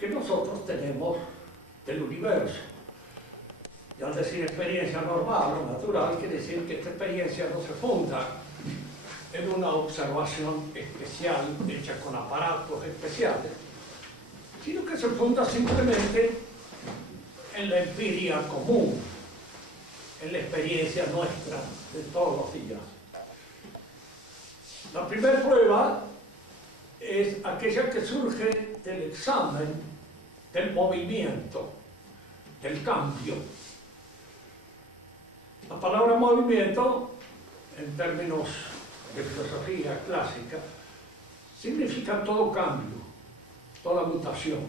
que nosotros tenemos del universo. Y al decir experiencia normal o natural, quiere decir que esta experiencia no se funda en una observación especial hecha con aparatos especiales, sino que se funda simplemente en la empiria común, en la experiencia nuestra de todos los días. La primera prueba es aquella que surge del examen del movimiento, del cambio. La palabra movimiento, en términos de filosofía clásica, significa todo cambio, toda mutación,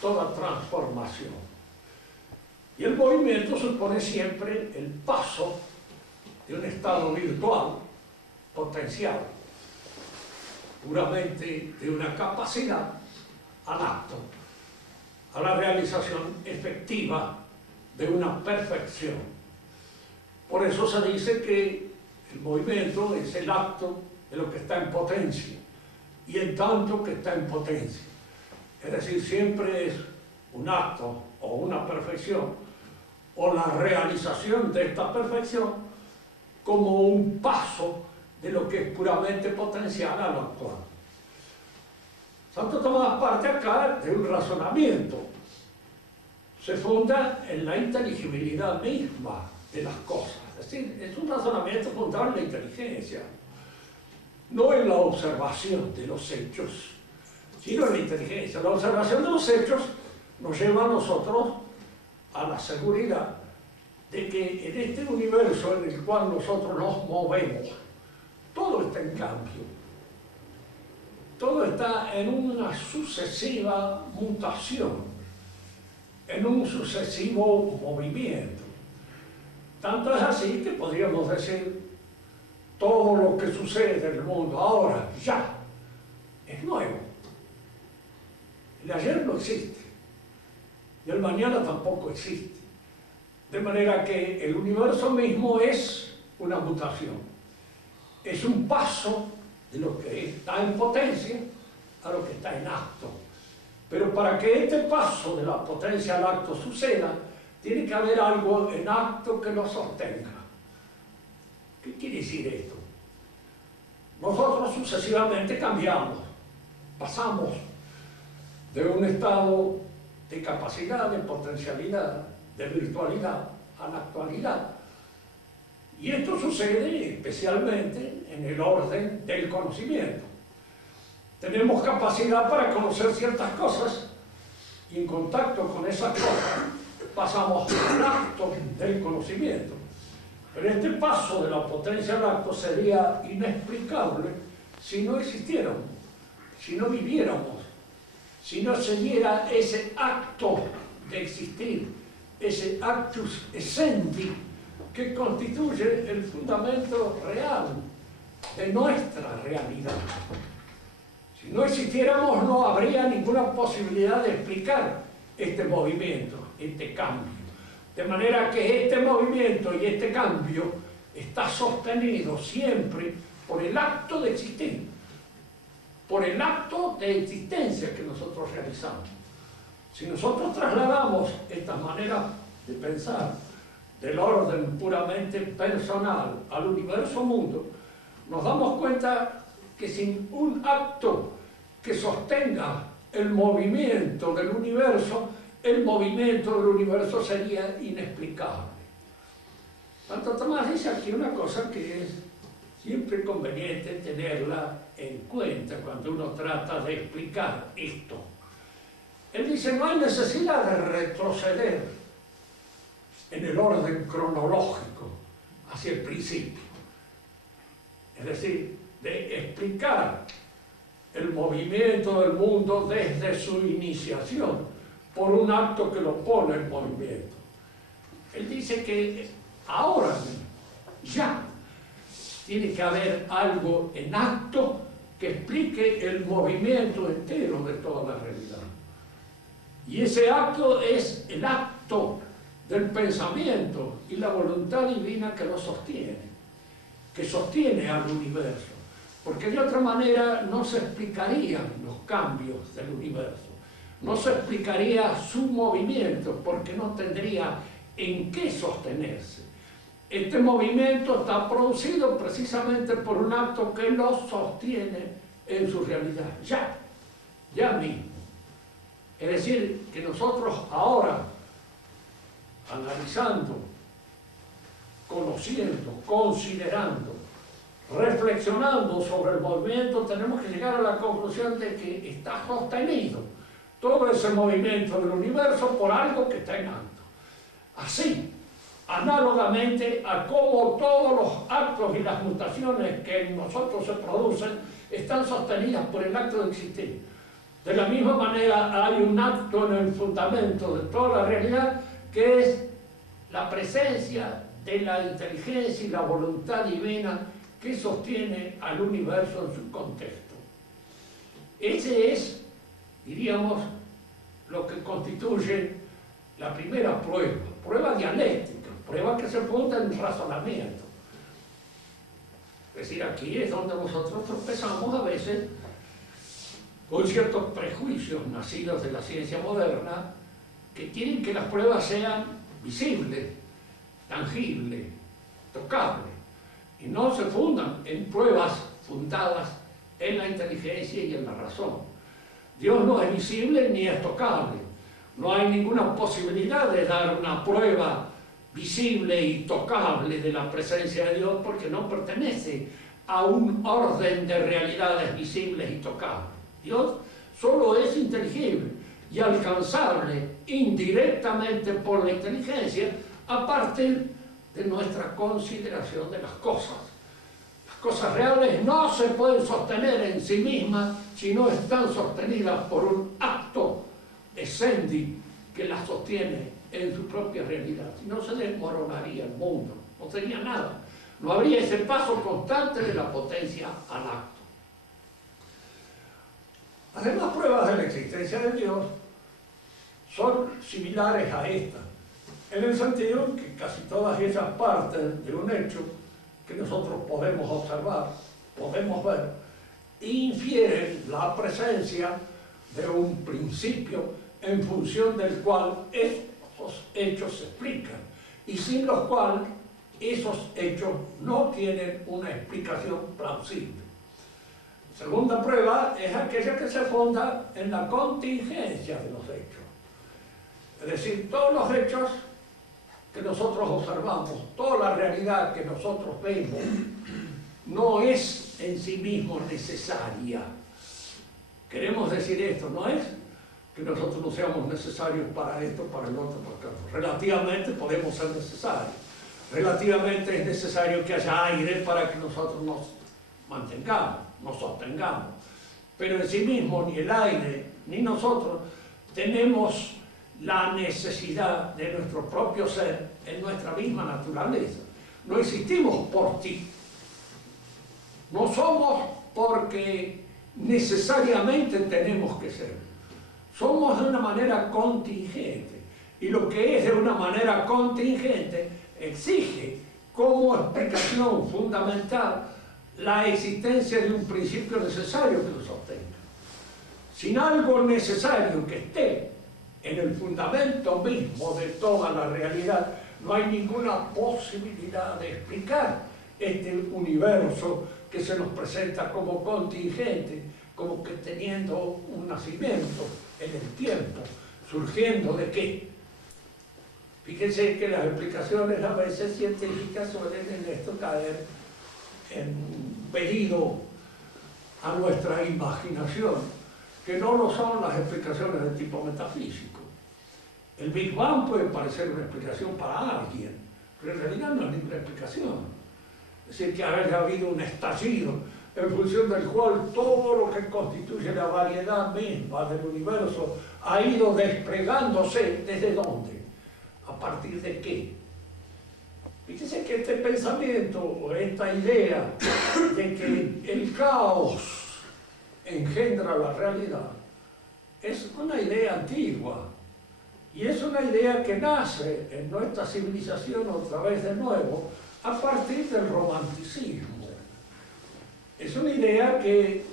toda transformación. Y el movimiento supone siempre el paso de un estado virtual, potencial, puramente de una capacidad al acto, a la realización efectiva de una perfección. Por eso se dice que el movimiento es el acto de lo que está en potencia, y en tanto que está en potencia. Es decir, siempre es un acto o una perfección, o la realización de esta perfección como un paso de lo que es puramente potencial a lo actual. Santo Tomás parte acá de un razonamiento. Se funda en la inteligibilidad misma de las cosas. Es decir, es un razonamiento fundado en la inteligencia, no en la observación de los hechos, sino en la inteligencia. La observación de los hechos nos lleva a nosotros a la seguridad de que en este universo en el cual nosotros nos movemos, todo está en cambio, todo está en una sucesiva mutación, en un sucesivo movimiento. Tanto es así que podríamos decir, todo lo que sucede en el mundo ahora, ya, es nuevo. El ayer no existe, y el mañana tampoco existe. De manera que el universo mismo es una mutación, es un paso de lo que está en potencia a lo que está en acto. Pero para que este paso de la potencia al acto suceda, tiene que haber algo en acto que lo sostenga. ¿Qué quiere decir esto? Nosotros sucesivamente cambiamos, pasamos de un estado de capacidad, de potencialidad, de virtualidad a la actualidad. Y esto sucede especialmente en el orden del conocimiento. Tenemos capacidad para conocer ciertas cosas y en contacto con esas cosas pasamos al acto del conocimiento. Pero este paso de la potencia al acto sería inexplicable si no existiéramos, si no viviéramos, si no se diera ese acto de existir, ese actus essendi que constituye el fundamento real de nuestra realidad. Si no existiéramos, no habría ninguna posibilidad de explicar este movimiento, este cambio. De manera que este movimiento y este cambio está sostenido siempre por el acto de existir, por el acto de existencia que nosotros realizamos. Si nosotros trasladamos esta manera de pensar del orden puramente personal al universo mundo, nos damos cuenta que sin un acto que sostenga el movimiento del universo, el movimiento del universo sería inexplicable. Santo Tomás dice aquí una cosa que es siempre conveniente tenerla en cuenta cuando uno trata de explicar esto. Él dice, no hay necesidad de retroceder en el orden cronológico hacia el principio. Es decir, de explicar el movimiento del mundo desde su iniciación por un acto que lo pone en movimiento. Él dice que ahora, ya, tiene que haber algo en acto que explique el movimiento entero de toda la realidad. Y ese acto es el acto del pensamiento y la voluntad divina que lo sostiene, que sostiene al universo. Porque de otra manera no se explicarían los cambios del universo. no se explicaría su movimiento, porque no tendría en qué sostenerse. Este movimiento está producido precisamente por un acto que lo sostiene en su realidad, ya mismo. Es decir, que nosotros ahora, analizando, conociendo, considerando, reflexionando sobre el movimiento, tenemos que llegar a la conclusión de que está sostenido todo ese movimiento del universo por algo que está en alto. Así, análogamente a cómo todos los actos y las mutaciones que en nosotros se producen están sostenidas por el acto de existir. De la misma manera hay un acto en el fundamento de toda la realidad que es la presencia de la inteligencia y la voluntad divina que sostiene al universo en su contexto. Ese es, diríamos, lo que constituye la primera prueba dialéctica, prueba que se funda en razonamiento. Es decir, aquí es donde nosotros tropezamos a veces con ciertos prejuicios nacidos de la ciencia moderna que quieren que las pruebas sean visibles, tangibles, tocables, y no se fundan en pruebas fundadas en la inteligencia y en la razón. Dios no es visible ni es tocable. No hay ninguna posibilidad de dar una prueba visible y tocable de la presencia de Dios porque no pertenece a un orden de realidades visibles y tocables. Dios solo es inteligible y alcanzable indirectamente por la inteligencia a partir de nuestra consideración de las cosas. Las cosas reales no se pueden sostener en sí mismas si no están sostenidas por un acto essendi que las sostiene en su propia realidad. Si no, se desmoronaría el mundo, no sería nada. No habría ese paso constante de la potencia al acto. Las demás pruebas de la existencia de Dios son similares a esta, en el sentido que casi todas ellas parten de un hecho que nosotros podemos observar, podemos ver, e infieren la presencia de un principio en función del cual esos hechos se explican, y sin los cuales esos hechos no tienen una explicación plausible. La segunda prueba es aquella que se funda en la contingencia de los hechos. Es decir, todos los hechos que nosotros observamos, toda la realidad que nosotros vemos, no es en sí mismo necesaria. Queremos decir esto, no es que nosotros no seamos necesarios para esto, para el otro, para el otro. Relativamente podemos ser necesarios. Relativamente es necesario que haya aire para que nosotros nos mantengamos, nos sostengamos. Pero en sí mismo ni el aire ni nosotros tenemos la necesidad de nuestro propio ser en nuestra misma naturaleza. No existimos por ti. No somos porque necesariamente tenemos que ser. Somos de una manera contingente. Y lo que es de una manera contingente exige como explicación fundamental la existencia de un principio necesario que lo sostenga. Sin algo necesario que esté en el fundamento mismo de toda la realidad, no hay ninguna posibilidad de explicar este universo que se nos presenta como contingente, como que teniendo un nacimiento en el tiempo, surgiendo de qué. Fíjense que las explicaciones a veces científicas suelen en esto caer en pedido a nuestra imaginación, que no lo son las explicaciones de tipo metafísico. El Big Bang puede parecer una explicación para alguien, pero en realidad no es ninguna explicación. Es decir, que haya habido un estallido en función del cual todo lo que constituye la variedad misma del universo ha ido desplegándose. ¿Desde dónde? ¿A partir de qué? Fíjense que este pensamiento o esta idea de que el caos engendra la realidad es una idea antigua y es una idea que nace en nuestra civilización otra vez de nuevo a partir del romanticismo. Es una idea que,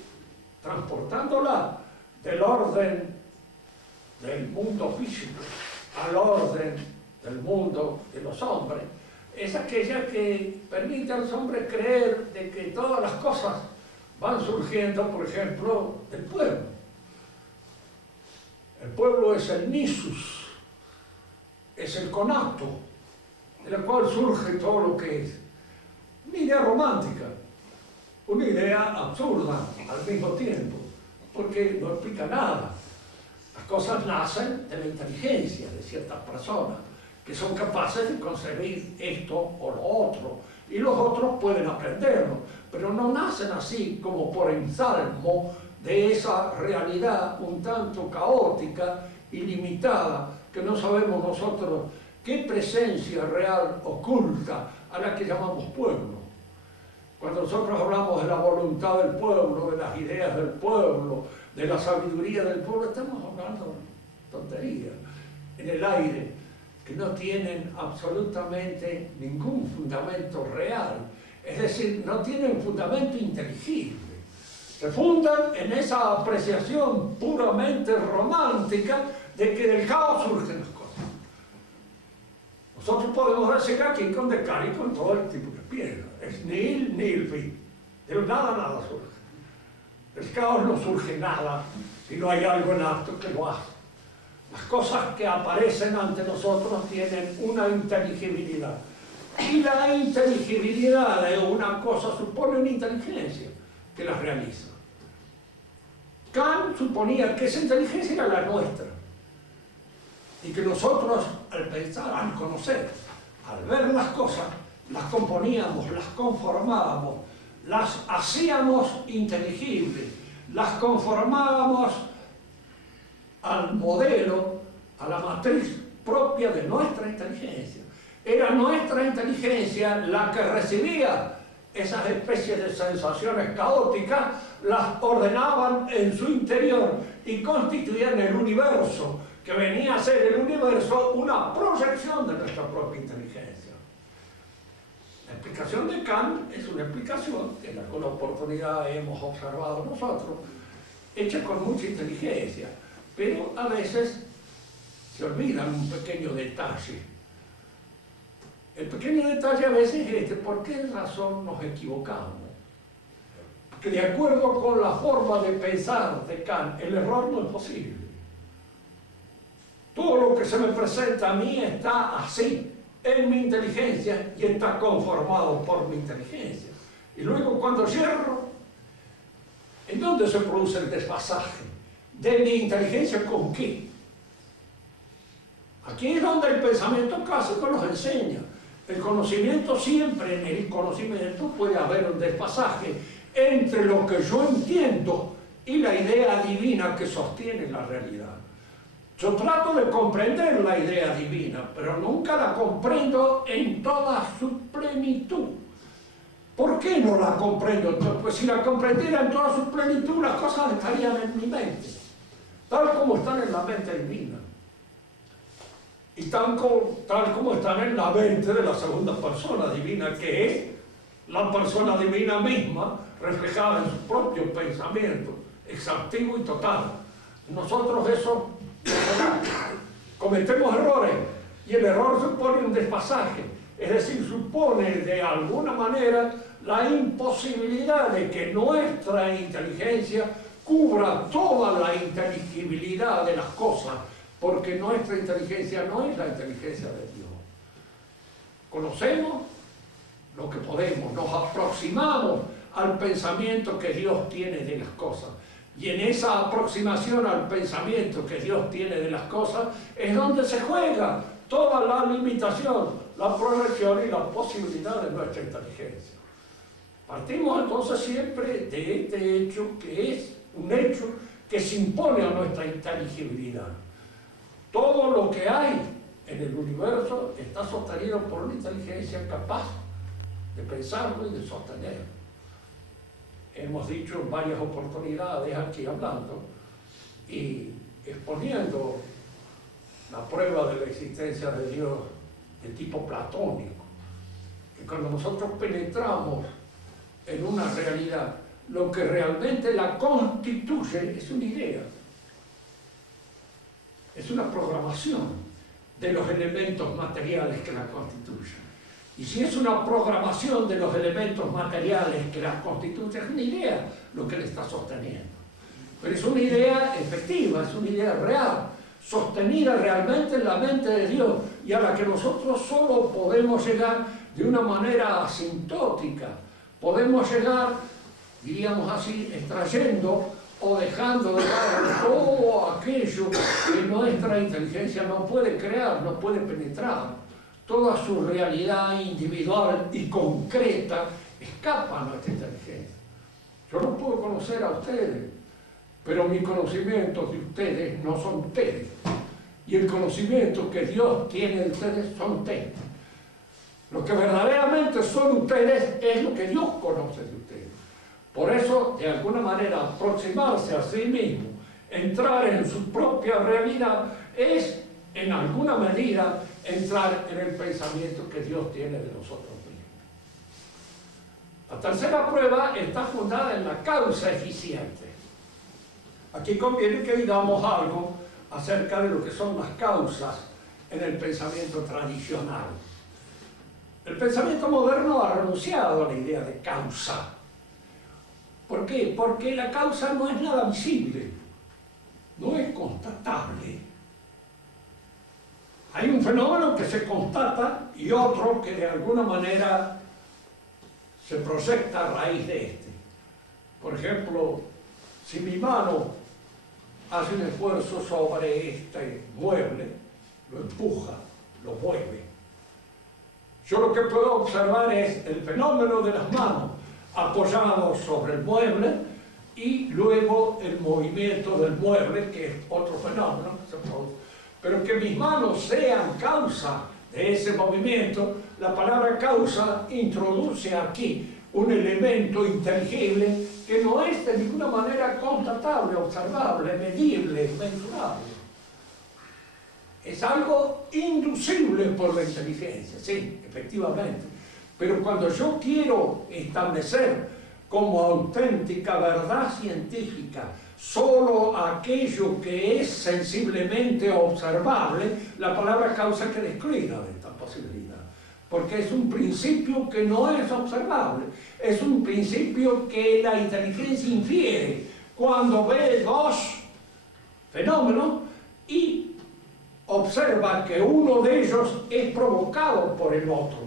transportándola del orden del mundo físico al orden del mundo de los hombres, es aquella que permite a los hombres creer de que todas las cosas van surgiendo, por ejemplo, del pueblo. El pueblo es el nisus, es el conato, de la cual surge todo lo que es. Una idea romántica, una idea absurda al mismo tiempo, porque no explica nada. Las cosas nacen de la inteligencia de ciertas personas, que son capaces de concebir esto o lo otro, y los otros pueden aprenderlo, pero no nacen así como por ensalmo de esa realidad un tanto caótica y limitada, que no sabemos nosotros qué presencia real oculta a la que llamamos pueblo. Cuando nosotros hablamos de la voluntad del pueblo, de las ideas del pueblo, de la sabiduría del pueblo, estamos hablando de tonterías en el aire, que no tienen absolutamente ningún fundamento real, es decir, no tienen fundamento inteligible. Se fundan en esa apreciación puramente romántica de que del caos surgen las cosas. Nosotros podemos decir aquí con Descartes y con todo el tipo que piensa, es nihil nihil fit, de nada nada surge. Del caos no surge nada si no hay algo en acto que lo hace. Las cosas que aparecen ante nosotros tienen una inteligibilidad. Y la inteligibilidad de una cosa supone una inteligencia que las realiza. Kant suponía que esa inteligencia era la nuestra. Y que nosotros, al pensar, al conocer, al ver las cosas, las componíamos, las conformábamos, las hacíamos inteligibles, las conformábamos al modelo, a la matriz propia de nuestra inteligencia. Era nuestra inteligencia la que recibía esas especies de sensaciones caóticas, las ordenaban en su interior y constituían el universo, que venía a ser el universo una proyección de nuestra propia inteligencia. La explicación de Kant es una explicación que en alguna oportunidad hemos observado nosotros, hecha con mucha inteligencia, pero a veces se olvidan un pequeño detalle. El pequeño detalle a veces es ¿por qué razón nos equivocamos? Porque de acuerdo con la forma de pensar de Kant, el error no es posible. Todo lo que se me presenta a mí está así, en mi inteligencia, y está conformado por mi inteligencia. Y luego cuando cierro, ¿en dónde se produce el desfasaje? ¿De mi inteligencia con qué? Aquí es donde el pensamiento clásico nos enseña. El conocimiento siempre, en el conocimiento puede haber un desfasaje entre lo que yo entiendo y la idea divina que sostiene la realidad. Yo trato de comprender la idea divina, pero nunca la comprendo en toda su plenitud. ¿Por qué no la comprendo? Pues si la comprendiera en toda su plenitud, las cosas estarían en mi mente, tal como están en la mente divina. Y tal como están en la mente de la segunda persona divina, que es la persona divina misma, reflejada en su propio pensamiento, exhaustivo y total. Nosotros eso cometemos errores, y el error supone un desfasaje, es decir, supone de alguna manera la imposibilidad de que nuestra inteligencia cubra toda la inteligibilidad de las cosas, porque nuestra inteligencia no es la inteligencia de Dios. Conocemos lo que podemos, nos aproximamos al pensamiento que Dios tiene de las cosas, y en esa aproximación al pensamiento que Dios tiene de las cosas es donde se juega toda la limitación, la proyección y la posibilidad de nuestra inteligencia. Partimos entonces siempre de este hecho, que es un hecho que se impone a nuestra inteligibilidad. Todo lo que hay en el universo está sostenido por una inteligencia capaz de pensarlo y de sostenerlo. Hemos dicho en varias oportunidades aquí hablando y exponiendo la prueba de la existencia de Dios de tipo platónico, que cuando nosotros penetramos en una realidad, lo que realmente la constituye es una idea. es una programación de los elementos materiales que la constituyen. Y si es una programación de los elementos materiales que la constituyen, es una idea lo que le está sosteniendo. Pero es una idea efectiva, es una idea real, sostenida realmente en la mente de Dios y a la que nosotros solo podemos llegar de una manera asintótica. Podemos llegar, diríamos así, extrayendo o dejando de lado todo aquello que nuestra inteligencia no puede crear, no puede penetrar. Toda su realidad individual y concreta escapa a nuestra inteligencia. Yo no puedo conocer a ustedes, pero mis conocimientos de ustedes no son ustedes. Y el conocimiento que Dios tiene de ustedes son ustedes. Lo que verdaderamente son ustedes es lo que Dios conoce de ustedes. Por eso, de alguna manera, aproximarse a sí mismo, entrar en su propia realidad, es, en alguna medida, entrar en el pensamiento que Dios tiene de nosotros mismos. La tercera prueba está fundada en la causa eficiente. Aquí conviene que digamos algo acerca de lo que son las causas en el pensamiento tradicional. El pensamiento moderno ha renunciado a la idea de causa. ¿Por qué? Porque la causa no es nada visible, no es constatable. Hay un fenómeno que se constata y otro que de alguna manera se proyecta a raíz de este. Por ejemplo, si mi mano hace un esfuerzo sobre este mueble, lo empuja, lo mueve. Yo lo que puedo observar es el fenómeno de las manos apoyados sobre el mueble y luego el movimiento del mueble, que es otro fenómeno que se produce. Pero que mis manos sean causa de ese movimiento, la palabra causa introduce aquí un elemento inteligible que no es de ninguna manera constatable, observable, medible, mensurable. Es algo inducible por la inteligencia, sí, efectivamente. Pero cuando yo quiero establecer como auténtica verdad científica solo aquello que es sensiblemente observable, la palabra causa queda excluida de esta posibilidad. Porque es un principio que no es observable, es un principio que la inteligencia infiere cuando ve dos fenómenos y observa que uno de ellos es provocado por el otro.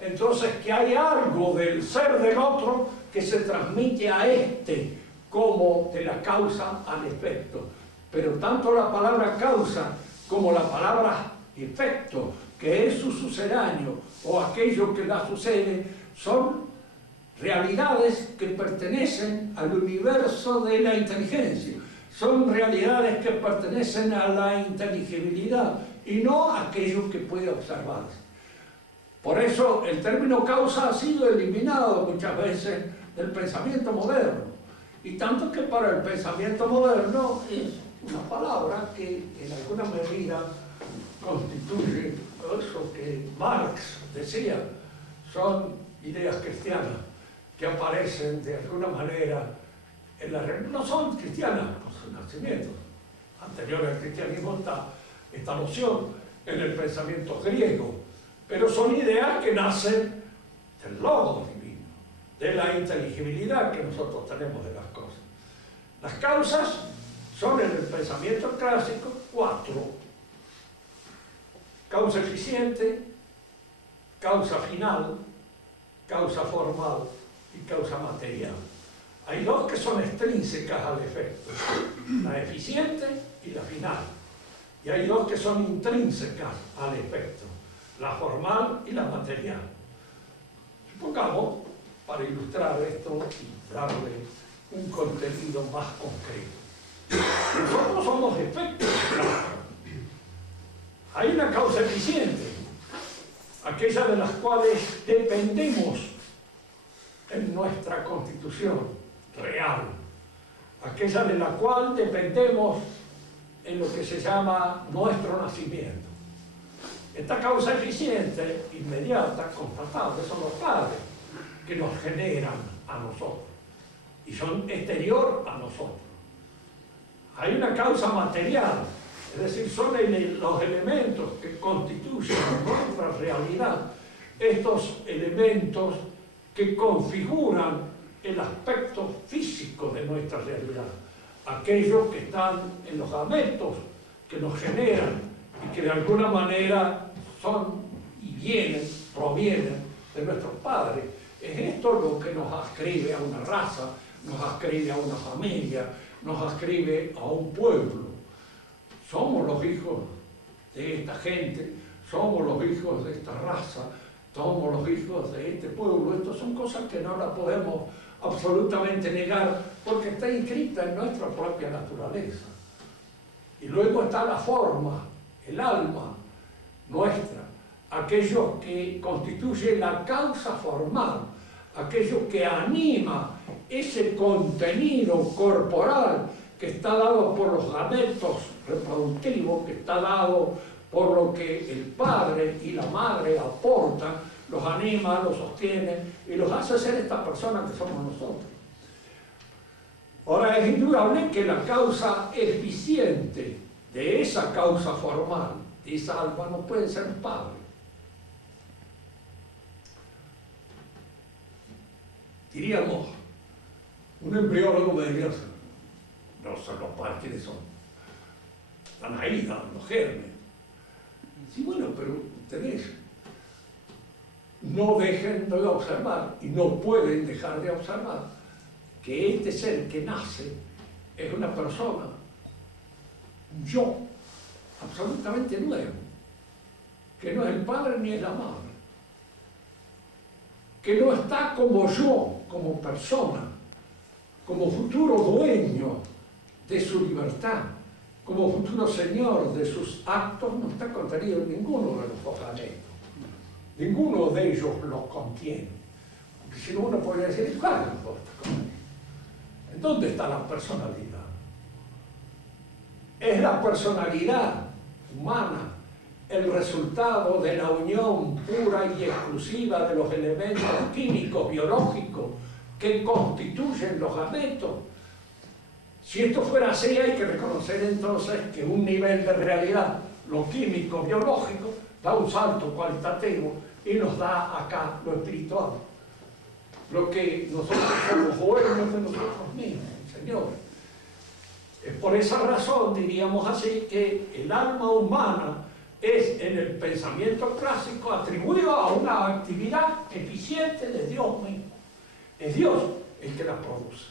Entonces que hay algo del ser del otro que se transmite a este como de la causa al efecto. Pero tanto la palabra causa como la palabra efecto, que es su sucedáneo o aquello que la sucede, son realidades que pertenecen al universo de la inteligencia. Son realidades que pertenecen a la inteligibilidad y no a aquello que puede observarse. Por eso el término causa ha sido eliminado muchas veces del pensamiento moderno. Y tanto que para el pensamiento moderno es una palabra que en alguna medida constituye eso que Marx decía, son ideas cristianas que aparecen de alguna manera en la realidad. No son cristianas por su nacimiento. Anterior al cristianismo está esta noción en el pensamiento griego, pero son ideas que nacen del logos divino, de la inteligibilidad que nosotros tenemos de las cosas. Las causas son en el pensamiento clásico 4. Causa eficiente, causa final, causa formal y causa material. Hay dos que son extrínsecas al efecto, la eficiente y la final. Y hay dos que son intrínsecas al efecto, la formal y la material. Supongamos, para ilustrar esto y darle un contenido más concreto, nosotros somos efectos. Hay una causa eficiente, aquella de las cuales dependemos en nuestra constitución real, aquella de la cual dependemos en lo que se llama nuestro nacimiento. Esta causa eficiente, inmediata, constatable, son los padres que nos generan a nosotros y son exterior a nosotros. Hay una causa material es decir, son los elementos que constituyen nuestra realidad, estos elementos que configuran el aspecto físico de nuestra realidad, aquellos que están en los gametos, que nos generan y que de alguna manera son y provienen de nuestros padres. Es esto lo que nos ascribe a una raza, nos ascribe a una familia, nos ascribe a un pueblo. Somos los hijos de esta gente, somos los hijos de esta raza, somos los hijos de este pueblo. Estas son cosas que no las podemos absolutamente negar porque está inscrita en nuestra propia naturaleza. Y luego está la forma, el alma nuestra, aquello que constituye la causa formal, aquello que anima ese contenido corporal que está dado por los gametos reproductivos, que está dado por lo que el padre y la madre aportan, los anima, los sostiene y los hace ser esta persona que somos nosotros. Ahora, es indudable que la causa eficiente de esa causa formal, de esa alma, no puede ser un padre. Diríamos, un embriólogo me diría, no son los padres, ¿quiénes son? Están ahí, los gérmenes. Sí, bueno, pero ustedes no dejen de observar y no pueden dejar de observar que este ser que nace es una persona, un yo, absolutamente nuevo, que no es el padre ni es la madre, que no está como yo, como persona, como futuro dueño de su libertad, como futuro señor de sus actos, no está contenido en ninguno de los dos gametos. Ninguno de ellos los contiene. Porque si no, uno podría decir, ¿cuál es los dos? ¿En dónde está la personalidad? Es la personalidad humana el resultado de la unión pura y exclusiva de los elementos químicos, biológicos, que constituyen los gametos. Si esto fuera así, hay que reconocer entonces que un nivel de realidad, lo químico, biológico, da un salto cualitativo y nos da acá lo espiritual. Lo que nosotros somos dueños de nosotros mismos, Señor. Es por esa razón, diríamos así, que el alma humana es en el pensamiento clásico atribuido a una actividad eficiente de Dios mismo. Es Dios el que la produce.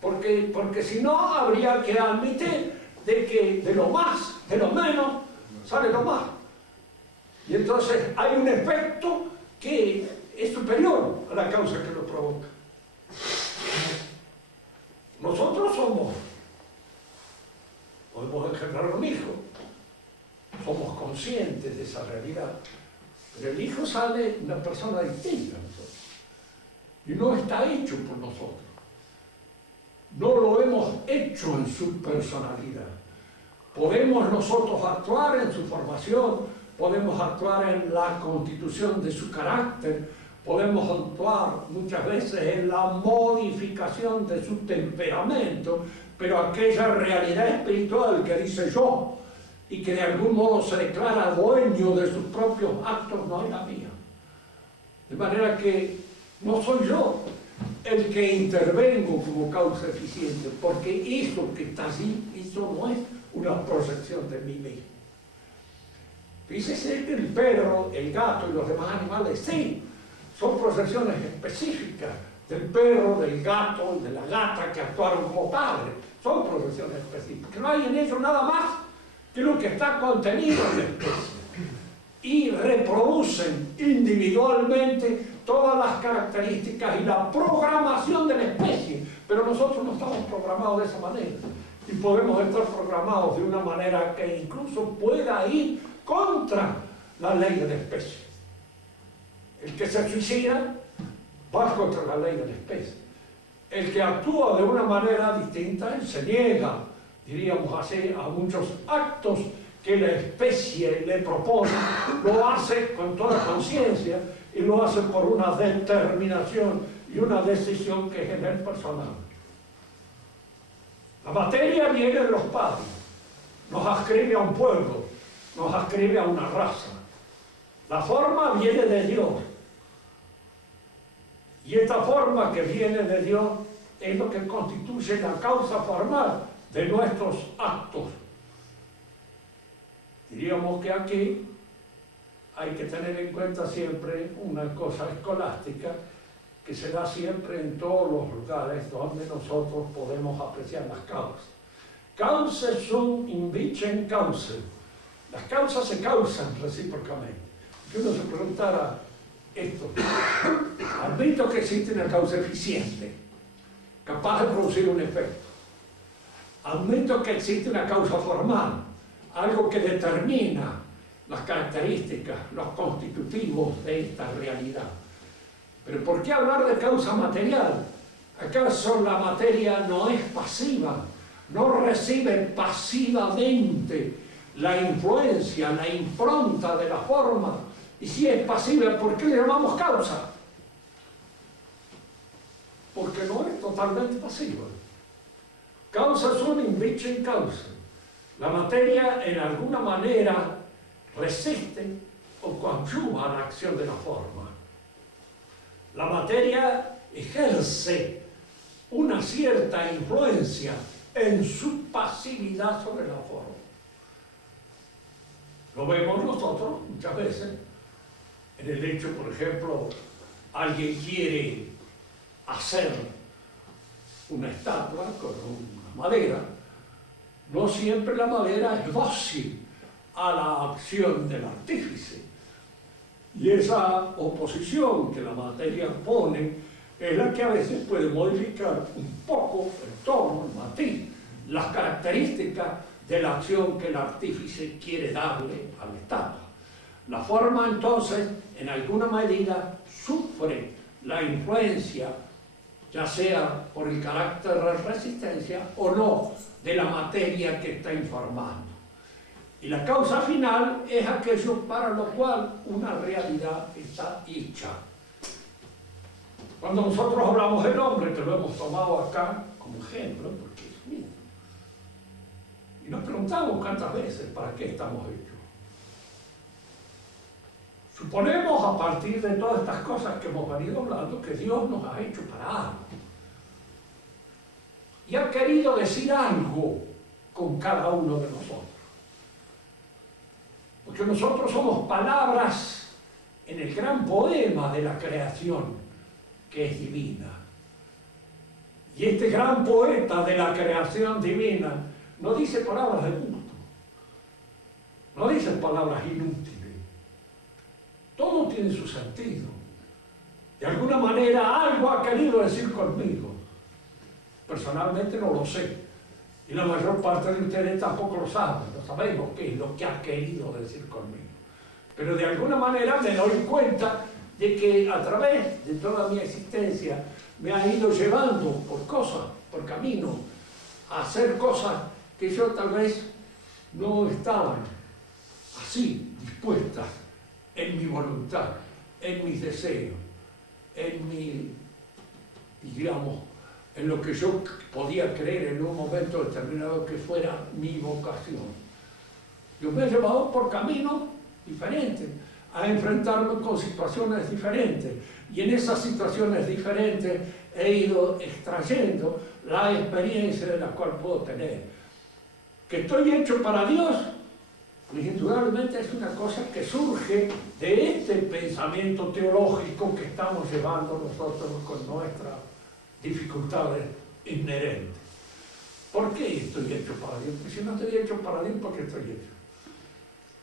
Porque si no, habría que admitir de que de lo más, de lo menos, sale lo más. Y entonces hay un efecto que es superior a la causa que lo provoca. Nosotros podemos engendrar un hijo, somos conscientes de esa realidad, pero el hijo sale una persona distinta a nosotros y no está hecho por nosotros. No lo hemos hecho en su personalidad. Podemos nosotros actuar en su formación, podemos actuar en la constitución de su carácter, podemos actuar muchas veces en la modificación de su temperamento, pero aquella realidad espiritual que dice yo y que de algún modo se declara dueño de sus propios actos no es la mía. De manera que no soy yo el que intervengo como causa eficiente, porque eso que está así, eso no es una proyección de mí mismo. Fíjese que el perro, el gato y los demás animales, sí, son proyecciones específicas del perro, del gato y de la gata que actuaron como padres. Son proyecciones específicas. No hay en ellos nada más que lo que está contenido en la especie. Y reproducen individualmente todas las características y la programación de la especie. Pero nosotros no estamos programados de esa manera. Y podemos estar programados de una manera que incluso pueda ir contra la ley de la especie. El que se suicida va contra la ley de la especie. El que actúa de una manera distinta, él se niega, diríamos así, a muchos actos que la especie le propone, lo hace con toda conciencia y lo hace por una determinación y una decisión que es en él personal. La materia viene de los padres nos ascribe a un pueblo, nos ascribe a una raza. La forma viene de Dios. Y esta forma que viene de Dios es lo que constituye la causa formal de nuestros actos. Diríamos que aquí hay que tener en cuenta siempre una cosa escolástica que se da siempre en todos los lugares donde nosotros podemos apreciar las causas. Causes sunt invicem causam. Las causas se causan recíprocamente. Que uno se preguntara esto. Admito que existe una causa eficiente, capaz de producir un efecto. Admito que existe una causa formal, algo que determina las características, los constitutivos de esta realidad. Pero ¿por qué hablar de causa material? ¿Acaso la materia no es pasiva? ¿No recibe pasivamente la influencia, la impronta de la forma? Y si es pasiva, ¿por qué le llamamos causa? Porque no es totalmente pasiva. Causa sunt invicem causam. La materia en alguna manera resiste o coadyuva a la acción de la forma. La materia ejerce una cierta influencia en su pasividad sobre la forma. Lo vemos nosotros muchas veces en el hecho, por ejemplo, alguien quiere hacer una estatua con una madera. No siempre la madera es dócil a la acción del artífice. Y esa oposición que la materia pone es la que a veces puede modificar un poco el tono, el matiz, las características de la acción que el artífice quiere darle a la estatua. La forma entonces, en alguna medida, sufre la influencia, ya sea por el carácter de resistencia o no, de la materia que está informando. Y la causa final es aquello para lo cual una realidad está hecha. Cuando nosotros hablamos del hombre, que lo hemos tomado acá como ejemplo, porque es mismo, y nos preguntamos cuántas veces para qué estamos hechos. Suponemos, a partir de todas estas cosas que hemos venido hablando, que Dios nos ha hecho para algo. Y ha querido decir algo con cada uno de nosotros. Porque nosotros somos palabras en el gran poema de la creación, que es divina. Y este gran poeta de la creación divina no dice palabras de gusto, no dice palabras inútiles. Todo tiene su sentido. De alguna manera algo ha querido decir conmigo. Personalmente no lo sé. Y la mayor parte de ustedes tampoco lo saben. No sabemos qué es lo que ha querido decir conmigo. Pero de alguna manera me doy cuenta de que a través de toda mi existencia me ha ido llevando por cosas, por caminos, a hacer cosas que yo tal vez no estaban así dispuestas en mi voluntad, en mis deseos, en mi, digamos, en lo que yo podía creer en un momento determinado que fuera mi vocación. Yo me he llevado por caminos diferentes, a enfrentarme con situaciones diferentes, y en esas situaciones diferentes he ido extrayendo la experiencia de la cual puedo tener. Que estoy hecho para Dios, pues indudablemente es una cosa que surge de este pensamiento teológico que estamos llevando nosotros con nuestras dificultades inherentes. ¿Por qué estoy hecho para Dios? Porque si no estoy hecho para Dios, ¿por qué estoy hecho?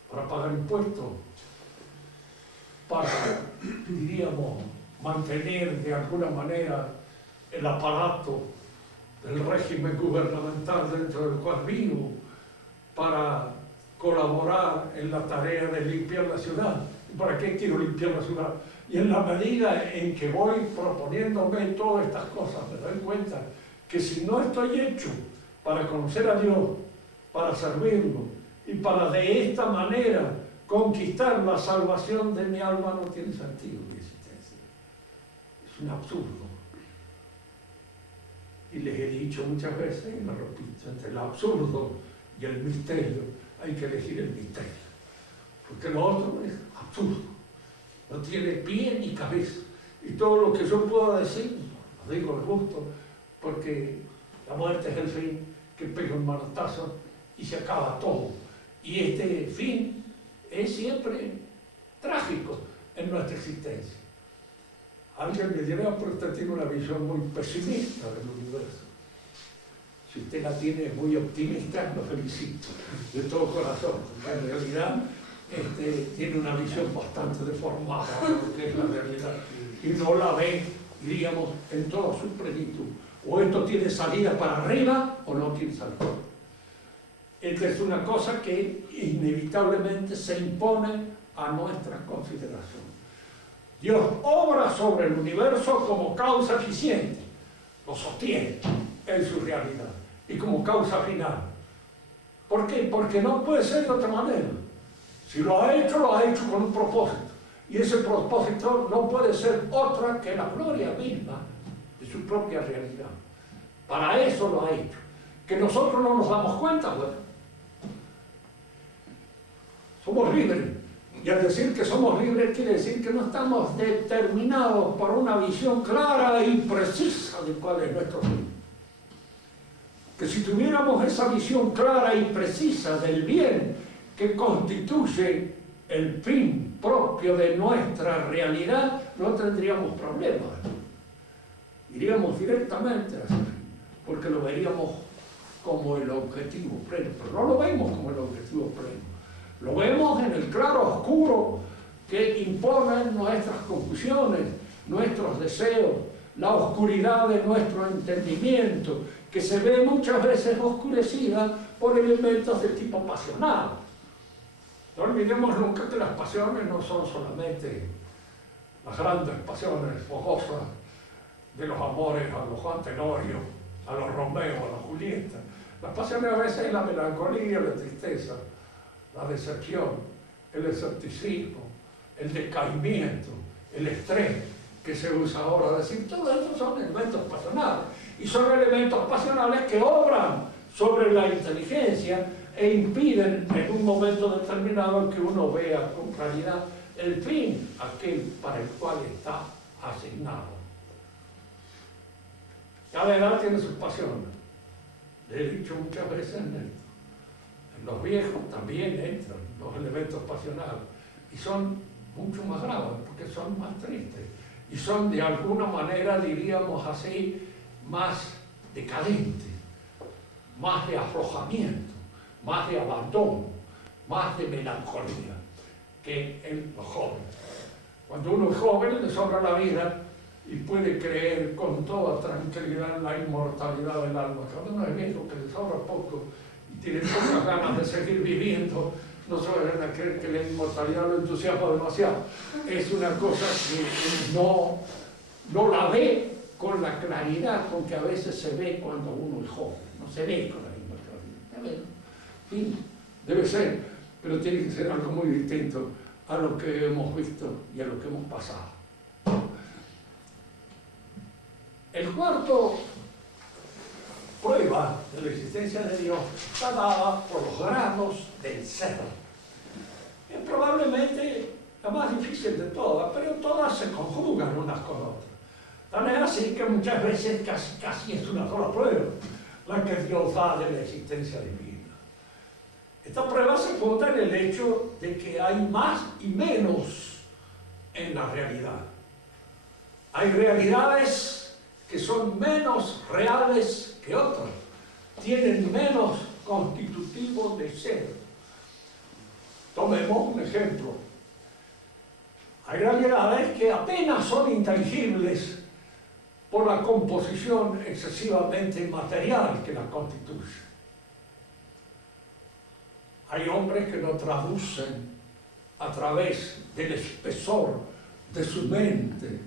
Para pagar impuestos, para, diríamos, mantener de alguna manera el aparato del régimen gubernamental dentro del cual vivo, para colaborar en la tarea de limpiar la ciudad. ¿Y para qué quiero limpiar la ciudad? Y en la medida en que voy proponiéndome todas estas cosas, me doy cuenta que si no estoy hecho para conocer a Dios, para servirlo, y para de esta manera conquistar la salvación de mi alma, no tiene sentido mi existencia. Es un absurdo. Y les he dicho muchas veces, y lo repito, entre el absurdo y el misterio, hay que elegir el misterio, porque lo otro es absurdo, no tiene pie ni cabeza. Y todo lo que yo pueda decir, lo digo al gusto, porque la muerte es el fin que pega un manotazo y se acaba todo. Y este fin es siempre trágico en nuestra existencia. Alguien me dirá, pero usted tiene una visión muy pesimista del universo. Si usted la tiene muy optimista, lo felicito de todo corazón. En realidad, tiene una visión bastante deformada de lo que es la realidad y no la ve, diríamos, en toda su plenitud. O esto tiene salida para arriba o no tiene salida. Esta es una cosa que inevitablemente se impone a nuestra consideración. Dios obra sobre el universo como causa eficiente, lo sostiene en su realidad y como causa final. ¿Por qué? Porque no puede ser de otra manera. Si lo ha hecho con un propósito. Y ese propósito no puede ser otra que la gloria misma de su propia realidad. Para eso lo ha hecho. Que nosotros no nos damos cuenta, bueno. Somos libres. Y al decir que somos libres quiere decir que no estamos determinados por una visión clara y precisa de cuál es nuestro fin. Que si tuviéramos esa visión clara y precisa del bien que constituye el fin propio de nuestra realidad, no tendríamos problemas. Iríamos directamente a ese fin, porque lo veríamos como el objetivo pleno. Pero no lo vemos como el objetivo pleno. Lo vemos en el claro oscuro que imponen nuestras confusiones, nuestros deseos, la oscuridad de nuestro entendimiento, que se ve muchas veces oscurecida por elementos de tipo pasional. No olvidemos nunca que las pasiones no son solamente las grandes pasiones fogosas de los amores a los Juan Tenorio, a los Romeo, a los Julieta. Las pasiones a veces es la melancolía, la tristeza, la decepción, el escepticismo, el decaimiento, el estrés que se usa ahora. Es decir, todo eso son elementos pasionales. Y son elementos pasionales que obran sobre la inteligencia e impiden en un momento determinado que uno vea con claridad el fin, aquel para el cual está asignado. Cada edad tiene sus pasiones. Le he dicho muchas veces en esto. En los viejos también entran los elementos pasionales y son mucho más graves porque son más tristes y son de alguna manera, diríamos así, más decadentes, más de aflojamiento, más de abandono, más de melancolía que en los jóvenes. Cuando uno es joven le sobra la vida y puede creer con toda tranquilidad en la inmortalidad del alma. Cuando uno es viejo, que le sobra poco y tiene pocas ganas de seguir viviendo, no se vayan a creer que la inmortalidad lo entusiasma demasiado. Es una cosa que no la ve con la claridad con que a veces se ve cuando uno es joven. No se ve con la misma claridad. Sí, debe ser, pero tiene que ser algo muy distinto a lo que hemos visto y a lo que hemos pasado. El cuarto prueba de la existencia de Dios está dada por los grados del ser. Es probablemente la más difícil de todas, pero todas se conjugan unas con otras. Tan es así que muchas veces casi es una sola prueba la que Dios da de la existencia divina. Esta prueba se funda en el hecho de que hay más y menos en la realidad. Hay realidades que son menos reales que otras, tienen menos constitutivo de ser. Tomemos un ejemplo. Hay realidades que apenas son inteligibles por la composición excesivamente material que las constituye. Hay hombres que no traducen a través del espesor de su mente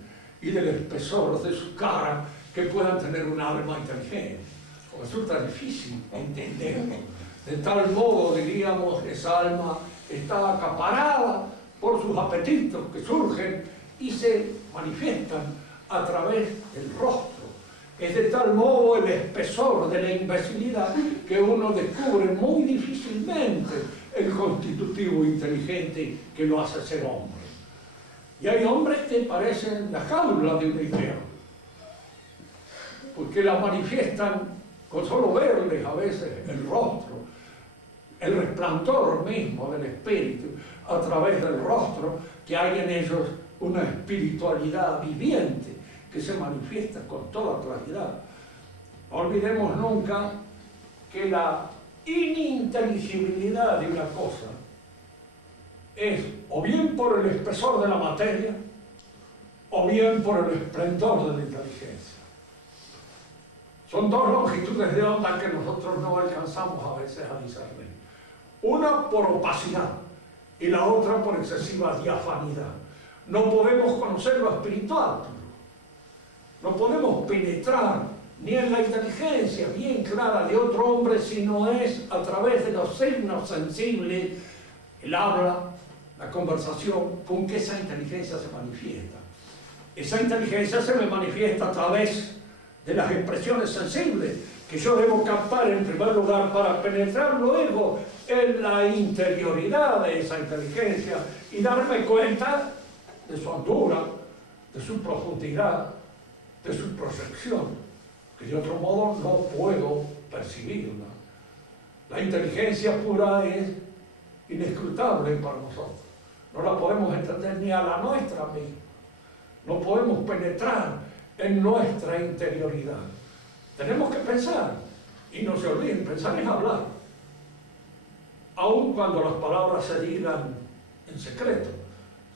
y del espesor de su cara que puedan tener un alma inteligente. Resulta difícil entenderlo. De tal modo, diríamos, esa alma está acaparada por sus apetitos que surgen y se manifiestan a través del rostro. Es de tal modo el espesor de la imbecilidad que uno descubre muy difícilmente el constitutivo inteligente que lo hace ser hombre. Y hay hombres que parecen la jaula de una idea, porque la manifiestan con solo verles a veces el rostro, el resplandor mismo del espíritu a través del rostro, que hay en ellos una espiritualidad viviente que se manifiesta con toda claridad. No olvidemos nunca que la ininteligibilidad de una cosa es o bien por el espesor de la materia o bien por el esplendor de la inteligencia. Son dos longitudes de onda que nosotros no alcanzamos a veces a discernir. Una por opacidad y la otra por excesiva diafanidad. No podemos conocer lo espiritual, no podemos penetrar ni en la inteligencia bien clara de otro hombre si no es a través de los signos sensibles, el habla, la conversación, con que esa inteligencia se manifiesta. Esa inteligencia se me manifiesta a través de las expresiones sensibles que yo debo captar en primer lugar para penetrar luego en la interioridad de esa inteligencia y darme cuenta de su altura, de su profundidad, de su proyección, que de otro modo no puedo percibirla. La inteligencia pura es inescrutable para nosotros. No la podemos entender ni a la nuestra misma. No podemos penetrar en nuestra interioridad. Tenemos que pensar, y no se olviden, pensar es hablar. Aun cuando las palabras se digan en secreto,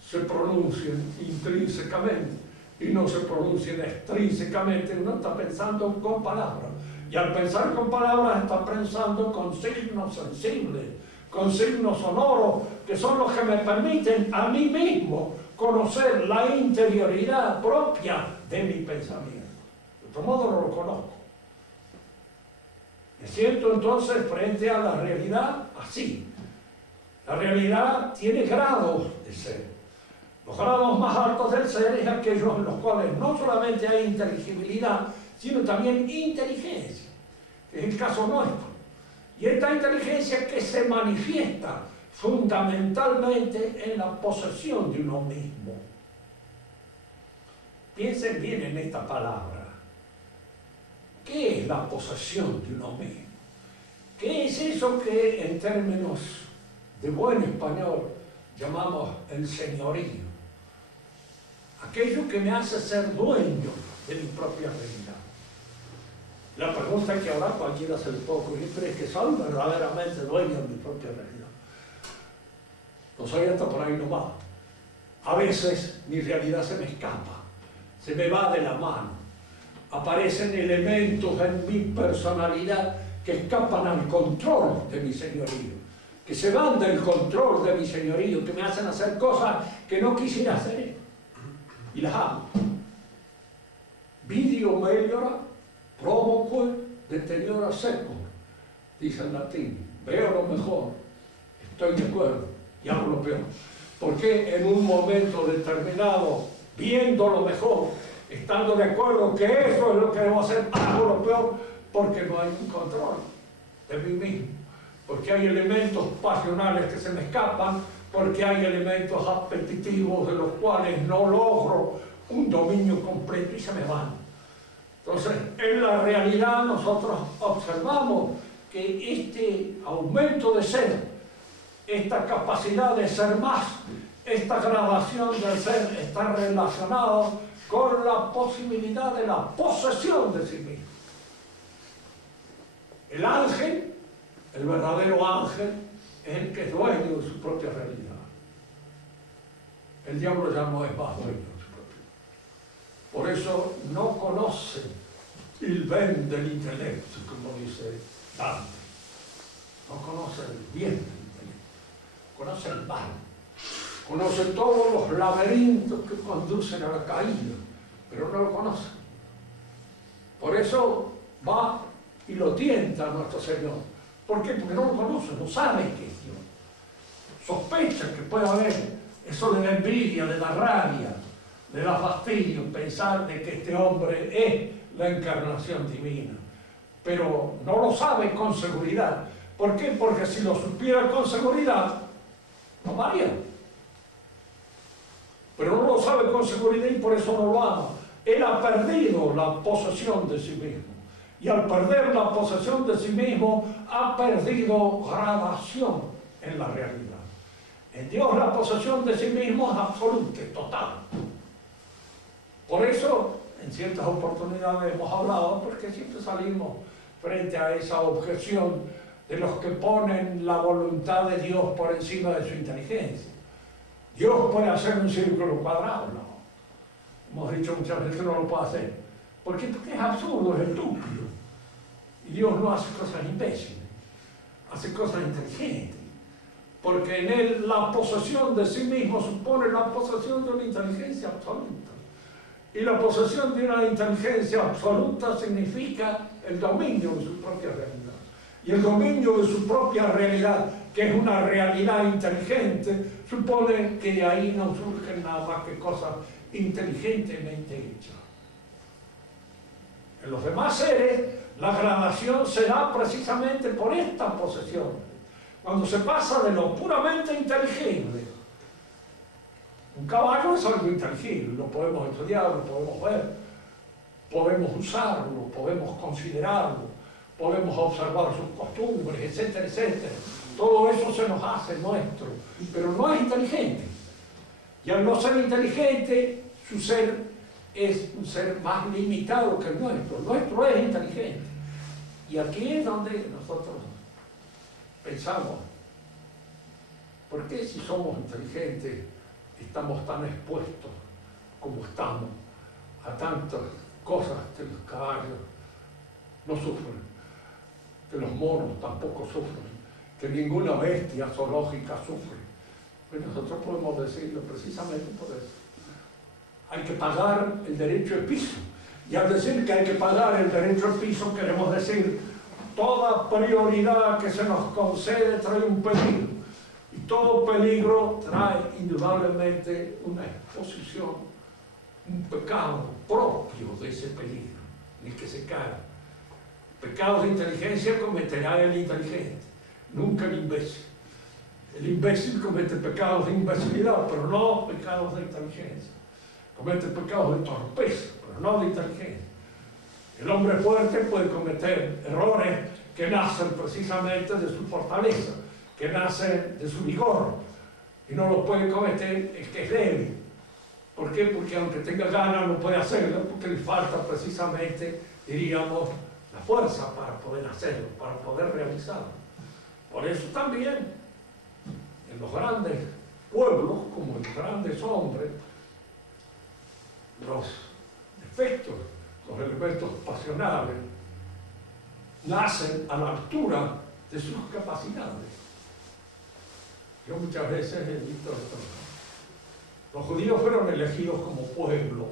se pronuncien intrínsecamente y no se pronuncien extrínsecamente. Uno está pensando con palabras, y al pensar con palabras está pensando con signos sensibles, con signos sonoros, que son los que me permiten a mí mismo conocer la interioridad propia de mi pensamiento. De otro modo no lo conozco. Me siento entonces frente a la realidad así. La realidad tiene grados de ser. Los grados más altos del ser es aquellos en los cuales no solamente hay inteligibilidad, sino también inteligencia, que es el caso nuestro. Y esta inteligencia que se manifiesta fundamentalmente en la posesión de uno mismo. Piensen bien en esta palabra. ¿Qué es la posesión de uno mismo? ¿Qué es eso que en términos de buen español llamamos el señorío? Aquello que me hace ser dueño de mi propia realidad. La pregunta que ahora cualquiera se le puede ocurrir, pero es que soy verdaderamente dueño de mi propia realidad. No soy hasta por ahí nomás. A veces mi realidad se me escapa, se me va de la mano. Aparecen elementos en mi personalidad que escapan al control de mi señorío, que se van del control de mi señorío, que me hacen hacer cosas que no quisiera hacer. Y las hago. Vidio meliora, provoque, deteriora secum, dice en latín. Veo lo mejor, estoy de acuerdo, y hago lo peor. Porque en un momento determinado, viendo lo mejor, estando de acuerdo que eso es lo que debo hacer, hago lo peor, porque no hay un control de mí mismo. Porque hay elementos pasionales que se me escapan, porque hay elementos apetitivos de los cuales no logro un dominio completo y se me van. Entonces, en la realidad nosotros observamos que este aumento de ser, esta capacidad de ser más, esta gradación del ser está relacionado con la posibilidad de la posesión de sí mismo. El ángel, el verdadero ángel, es el que es dueño de su propia realidad. El diablo ya no es más dueño de su propia. Por eso no conoce el bien del intelecto, como dice Dante. No conoce el bien del intelecto, conoce el mal. Conoce todos los laberintos que conducen a la caída, pero no lo conoce. Por eso va y lo tienta a nuestro Señor. ¿Por qué? Porque no lo conoce, no sabe qué es Dios. Sospecha que puede haber eso de la envidia, de la rabia, de la fastidio, pensar de que este hombre es la encarnación divina, pero no lo sabe con seguridad. ¿Por qué? Porque si lo supiera con seguridad, no varía. Pero no lo sabe con seguridad y por eso no lo ama. Él ha perdido la posesión de sí mismo. Y al perder la posesión de sí mismo, ha perdido gradación en la realidad. En Dios la posesión de sí mismo es absoluta, total. Por eso, en ciertas oportunidades hemos hablado, porque siempre salimos frente a esa objeción de los que ponen la voluntad de Dios por encima de su inteligencia. Dios puede hacer un círculo cuadrado, no. Hemos dicho muchas veces que no lo puede hacer. ¿Por qué? Porque es absurdo, es estúpido. Y Dios no hace cosas imbéciles, hace cosas inteligentes. Porque en Él la posesión de sí mismo supone la posesión de una inteligencia absoluta. Y la posesión de una inteligencia absoluta significa el dominio de su propia realidad. Y el dominio de su propia realidad, que es una realidad inteligente, supone que de ahí no surgen nada más que cosas inteligentemente hechas. En los demás seres, la gradación se da precisamente por esta posesión. Cuando se pasa de lo puramente inteligible. Un caballo es algo inteligible, lo podemos estudiar, lo podemos ver, podemos usarlo, podemos considerarlo, podemos observar sus costumbres, etcétera, etcétera. Todo eso se nos hace nuestro, pero no es inteligente. Y al no ser inteligente, su ser es un ser más limitado que el nuestro. El nuestro es inteligente. Y aquí es donde nosotros pensamos, ¿por qué si somos inteligentes estamos tan expuestos como estamos a tantas cosas que los caballos no sufren, que los monos tampoco sufren, que ninguna bestia zoológica sufre? Pues nosotros podemos decirlo precisamente por eso. Hay que pagar el derecho al piso. Y al decir que hay que pagar el derecho al piso, queremos decir toda prioridad que se nos concede trae un peligro. Y todo peligro trae indudablemente una exposición, un pecado propio de ese peligro, en el que se cae. Pecados de inteligencia cometerá el inteligente, nunca el imbécil. El imbécil comete pecados de imbecilidad, pero no pecados de inteligencia. Comete pecados de torpeza, pero no de inteligencia. El hombre fuerte puede cometer errores que nacen precisamente de su fortaleza, que nacen de su vigor, y no lo puede cometer el que es débil. ¿Por qué? Porque aunque tenga ganas no puede hacerlo, porque le falta precisamente, diríamos, la fuerza para poder hacerlo, para poder realizarlo. Por eso también, en los grandes pueblos, como en los grandes hombres, los defectos, los elementos pasionales, nacen a la altura de sus capacidades. Yo muchas veces he visto esto. Los judíos fueron elegidos como pueblo.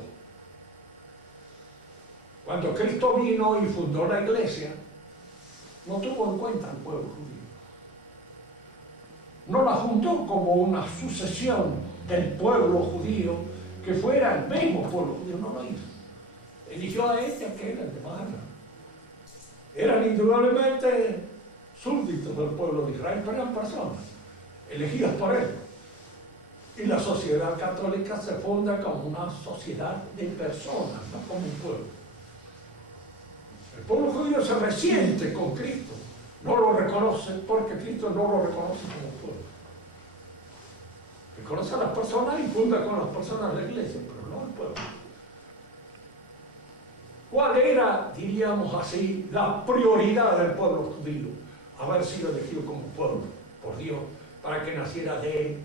Cuando Cristo vino y fundó la iglesia, no tuvo en cuenta al pueblo judío. No la fundó como una sucesión del pueblo judío que fuera el mismo pueblo judío, no lo hizo. Eligió a este, a aquel, al demás. Eran indudablemente súbditos del pueblo de Israel, pero eran personas elegidas por él. Y la sociedad católica se funda como una sociedad de personas, no como un pueblo. El pueblo judío se resiente con Cristo, no lo reconoce porque Cristo no lo reconoce como pueblo. Reconoce a las personas y funda con las personas la iglesia, pero no el pueblo. ¿Cuál era, diríamos así, la prioridad del pueblo judío? Haber sido elegido como pueblo por Dios para que naciera de él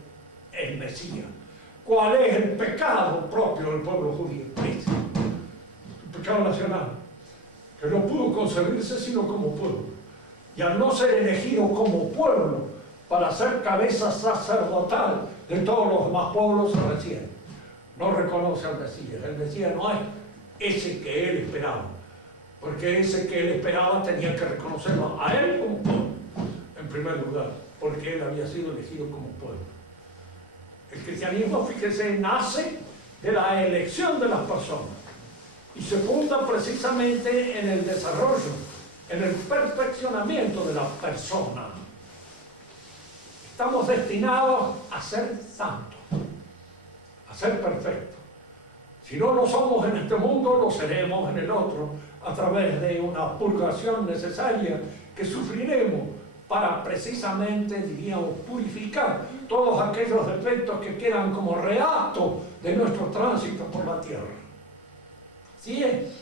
el Mesías. ¿Cuál es el pecado propio del pueblo judío? Este, el pecado nacional, que no pudo concebirse sino como pueblo. Y al no ser elegido como pueblo para ser cabeza sacerdotal de todos los demás pueblos, se resiente. No reconoce al Mesías. El Mesías no es ese que él esperaba, porque ese que él esperaba tenía que reconocerlo a él como pueblo, en primer lugar, porque él había sido elegido como pueblo. El cristianismo, fíjese, nace de la elección de las personas y se funda precisamente en el desarrollo, en el perfeccionamiento de la persona. Estamos destinados a ser santos, a ser perfectos. Si no lo somos en este mundo, lo seremos en el otro, a través de una purgación necesaria que sufriremos para precisamente, diríamos, purificar todos aquellos defectos que quedan como reato de nuestro tránsito por la tierra. Sí es,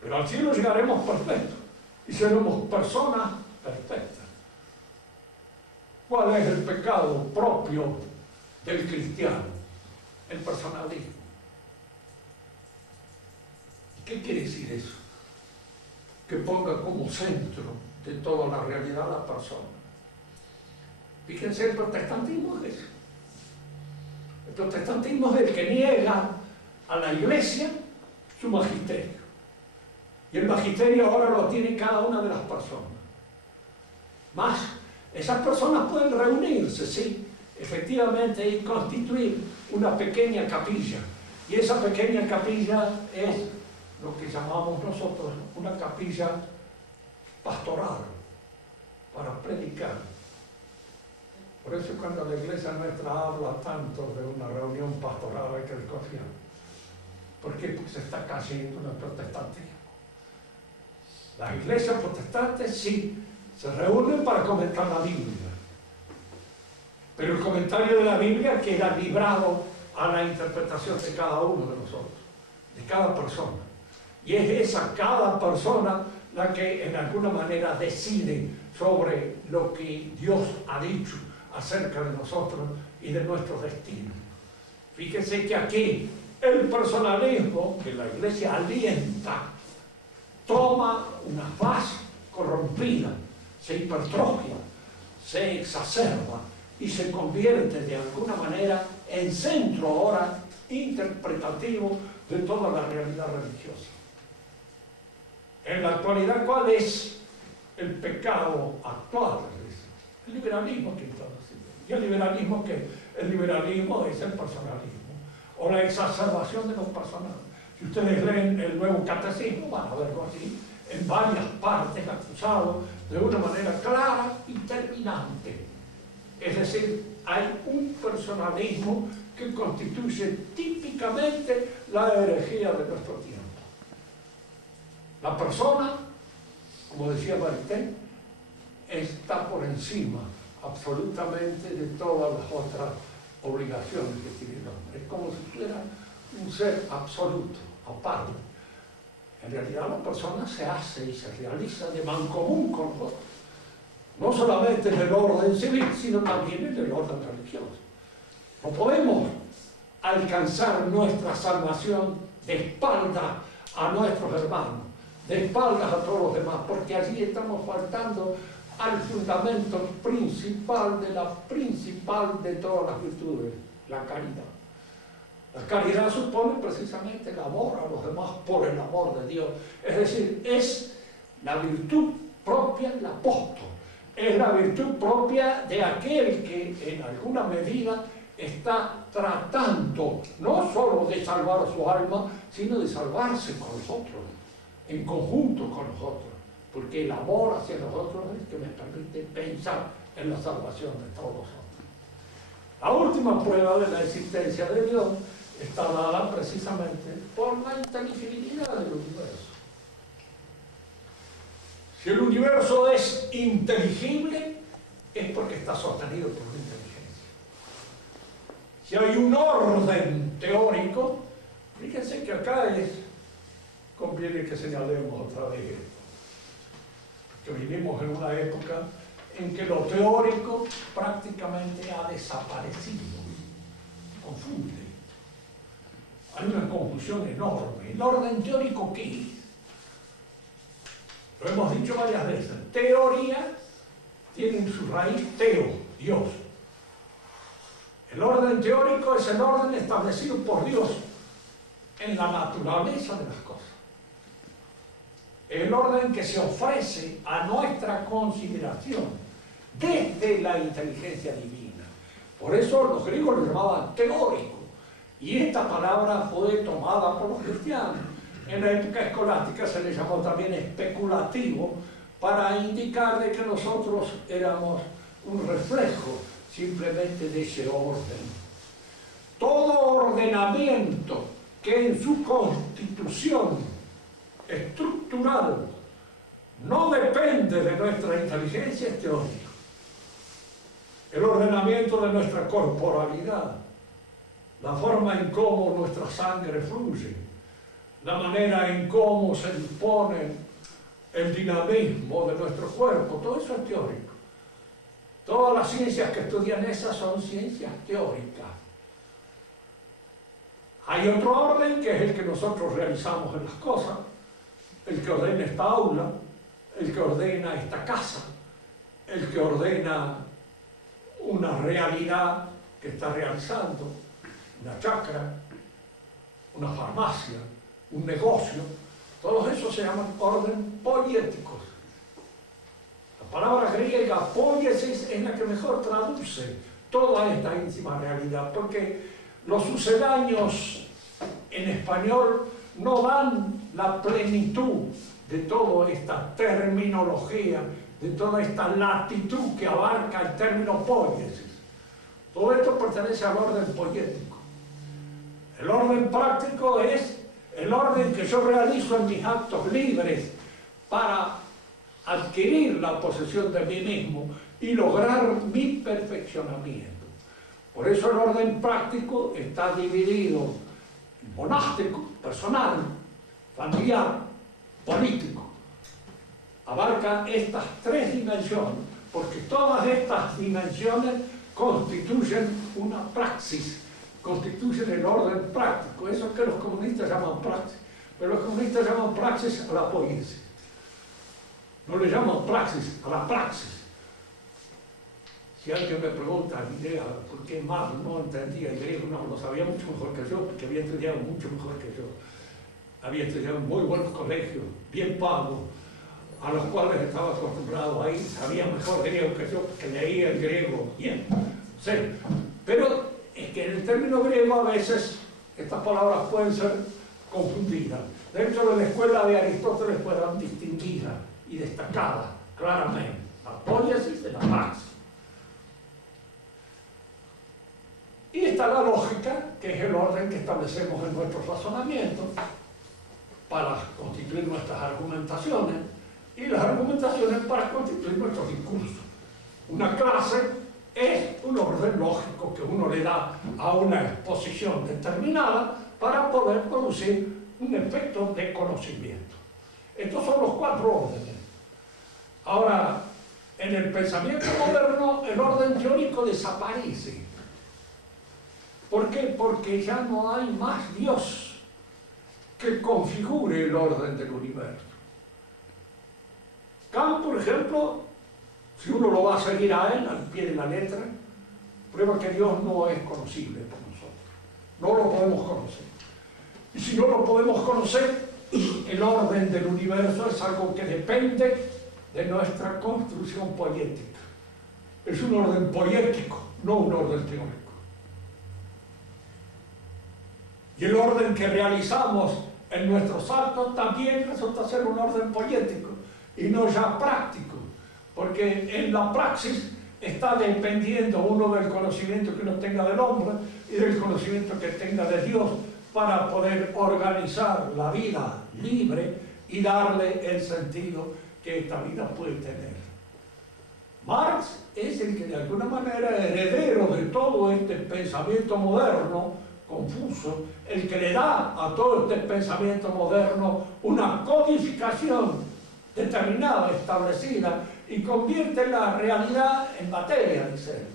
pero al cielo llegaremos perfectos y seremos personas perfectas. ¿Cuál es el pecado propio del cristiano? El personalismo. ¿Qué quiere decir eso? Que ponga como centro de toda la realidad a la persona. Fíjense, el protestantismo es eso. El protestantismo es el que niega a la iglesia su magisterio. Y el magisterio ahora lo tiene cada una de las personas. Más, esas personas pueden reunirse, sí, efectivamente, y constituir una pequeña capilla. Y esa pequeña capilla es lo que llamamos nosotros una capilla pastoral, para predicar. Por eso cuando la iglesia nuestra habla tanto de una reunión pastoral hay que desconfiar. ¿Por qué? Porque se está cayendo en el protestantismo. Las iglesias protestantes sí se reúnen para comentar la Biblia, pero el comentario de la Biblia queda librado a la interpretación de cada uno de nosotros, de cada persona. Y es esa cada persona la que en alguna manera decide sobre lo que Dios ha dicho acerca de nosotros y de nuestro destino. Fíjense que aquí el personalismo que la iglesia alienta toma una faz corrompida, se hipertrofia, se exacerba y se convierte de alguna manera en centro ahora interpretativo de toda la realidad religiosa. En la actualidad, ¿cuál es el pecado actual? El liberalismo que estamos haciendo. ¿Y el liberalismo qué? El liberalismo es el personalismo, o la exacerbación de los personales. Si ustedes leen el Nuevo Catecismo, van a verlo aquí, en varias partes acusado de una manera clara y terminante. Es decir, hay un personalismo que constituye típicamente la herejía de nuestro tiempo. La persona, como decía Maritain, está por encima absolutamente de todas las otras obligaciones que tiene el hombre. Es como si fuera un ser absoluto, aparte. En realidad la persona se hace y se realiza de mancomún con los otros. No solamente en el orden civil, sino también en el orden religioso. No podemos alcanzar nuestra salvación de espaldas a nuestros hermanos, de espaldas a todos los demás, porque allí estamos faltando al fundamento principal de todas las virtudes, la caridad. La caridad supone precisamente el amor a los demás por el amor de Dios. Es decir, es la virtud propia del apóstol, es la virtud propia de aquel que en alguna medida está tratando no solo de salvar su alma, sino de salvarse con nosotros, en conjunto con nosotros, porque el amor hacia nosotros es el que me permite pensar en la salvación de todos nosotros. La última prueba de la existencia de Dios está dada precisamente por la inteligibilidad del universo. Si el universo es inteligible, es porque está sostenido por una inteligencia. Si hay un orden teórico, fíjense que acá conviene que señalemos otra vez esto, que vivimos en una época en que lo teórico prácticamente ha desaparecido, confunde. Hay una confusión enorme. ¿El orden teórico qué es? Lo hemos dicho varias veces. Teoría tiene en su raíz teo, Dios. El orden teórico es el orden establecido por Dios en la naturaleza de las cosas. El orden que se ofrece a nuestra consideración desde la inteligencia divina. Por eso los griegos lo llamaban teórico. Y esta palabra fue tomada por los cristianos En la época escolástica se le llamó también especulativo, para indicar de que nosotros éramos un reflejo simplemente de ese orden. Todo ordenamiento que en su constitución estructural no depende de nuestra inteligencia es teórico. El ordenamiento de nuestra corporalidad, la forma en cómo nuestra sangre fluye, la manera en cómo se dispone el dinamismo de nuestro cuerpo, todo eso es teórico. Todas las ciencias que estudian esas son ciencias teóricas. Hay otro orden que es el que nosotros realizamos en las cosas, el que ordena esta aula, el que ordena esta casa, el que ordena una realidad que está realizando, una chacra, una farmacia, un negocio. Todos esos se llaman orden poieticos. La palabra griega poiesis es la que mejor traduce toda esta íntima realidad, porque los sucedáneos en español no dan la plenitud de toda esta terminología, de toda esta latitud que abarca el término poiesis. Todo esto pertenece al orden poético. El orden práctico es el orden que yo realizo en mis actos libres para adquirir la posesión de mí mismo y lograr mi perfeccionamiento. Por eso el orden práctico está dividido en monástico, personal, familiar, político. Abarca estas tres dimensiones, porque todas estas dimensiones constituyen una praxis, constituyen el orden práctico, eso que los comunistas llaman praxis, pero los comunistas llaman praxis a la poiesis, no le llaman praxis a la praxis. Si alguien me pregunta por qué Marx no entendía el griego, no, lo sabía mucho mejor que yo, porque había estudiado mucho mejor que yo. Había estudiado en muy buenos colegios, bien pagos, a los cuales estaba acostumbrado ahí, sabía mejor griego que yo, porque leía el griego bien. Sí. Pero es que en el término griego a veces estas palabras pueden ser confundidas. Dentro de la escuela de Aristóteles fueron distinguidas y destacadas claramente la poiesis de la praxis. Y está la lógica, que es el orden que establecemos en nuestros razonamientos para constituir nuestras argumentaciones, y las argumentaciones para constituir nuestros discursos. Una clase es un orden lógico que uno le da a una exposición determinada para poder producir un efecto de conocimiento. Estos son los cuatro órdenes. Ahora, en el pensamiento moderno, el orden teórico desaparece. ¿Por qué? Porque ya no hay más Dios que configure el orden del universo. Kant, por ejemplo, si uno lo va a seguir a él, al pie de la letra, prueba que Dios no es conocible por nosotros. No lo podemos conocer. Y si no lo podemos conocer, el orden del universo es algo que depende de nuestra construcción poética. Es un orden poético, no un orden teórico. Y el orden que realizamos en nuestros actos también resulta ser un orden poético y no ya práctico, porque en la praxis está dependiendo uno del conocimiento que uno tenga del hombre y del conocimiento que tenga de Dios para poder organizar la vida libre y darle el sentido que esta vida puede tener. Marx es el que de alguna manera es heredero de todo este pensamiento moderno confuso, el que le da a todo este pensamiento moderno una codificación determinada, establecida, y convierte la realidad en materia, dice él.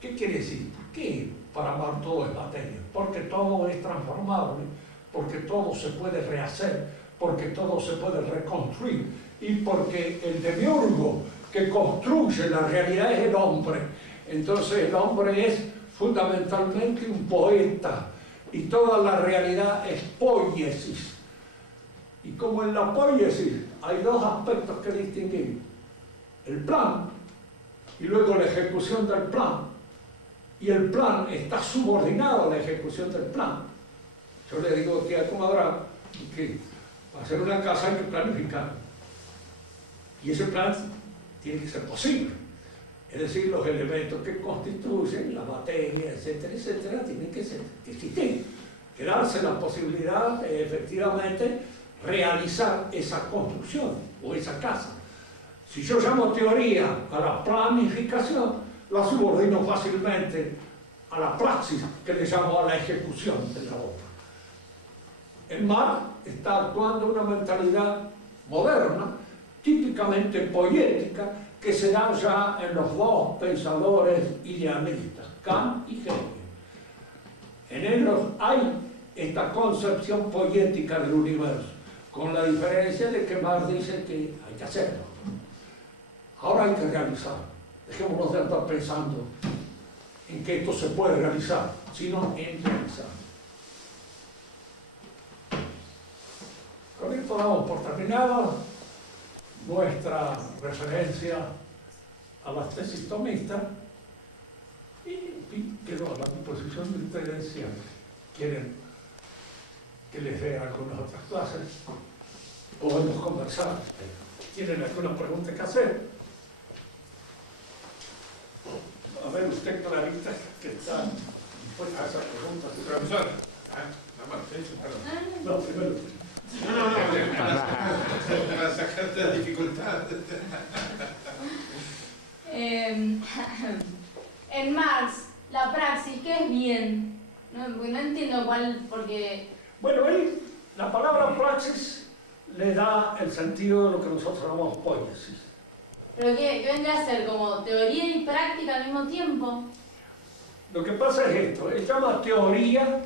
¿Qué quiere decir? ¿Por qué para Marx todo es materia? Porque todo es transformable, porque todo se puede rehacer, porque todo se puede reconstruir, y porque el demiurgo que construye la realidad es el hombre. Entonces el hombre es fundamentalmente un poeta, y toda la realidad es poiesis. Y como en la poiesis hay dos aspectos que distinguir: el plan y luego la ejecución del plan, y el plan está subordinado a la ejecución del plan. Yo le digo que como ahora que para hacer una casa hay que planificar. Y ese plan tiene que ser posible. Es decir, los elementos que constituyen la materia, etcétera, etcétera, tienen que existir. Que darse la posibilidad de efectivamente realizar esa construcción o esa casa. Si yo llamo teoría a la planificación, la subordino fácilmente a la praxis, que le llamo a la ejecución de la obra. El Marx está actuando una mentalidad moderna, típicamente poética, que se da ya en los dos pensadores idealistas, Kant y Hegel. En ellos hay esta concepción poética del universo, con la diferencia de que Marx dice que hay que hacerlo. Ahora hay que realizar. Dejémonos de estar pensando en que esto se puede realizar, sino en realizar. Con esto damos por terminada nuestra referencia a las tesis tomistas y quedo a la disposición de ustedes si quieren que les dé algunas otras clases. Podemos conversar. ¿Tienen alguna pregunta que hacer? A ver, usted, Clarita, que está dispuesta a hacer preguntas. Profesor, perdón. No, primero. No, para sacarte la dificultad. En Marx, la praxis, ¿qué es bien? No entiendo cuál, porque... Bueno, ahí la palabra praxis le da el sentido de lo que nosotros llamamos poiesis. ¿Pero qué vendría a ser? ¿Como teoría y práctica al mismo tiempo? Lo que pasa es esto, él llama teoría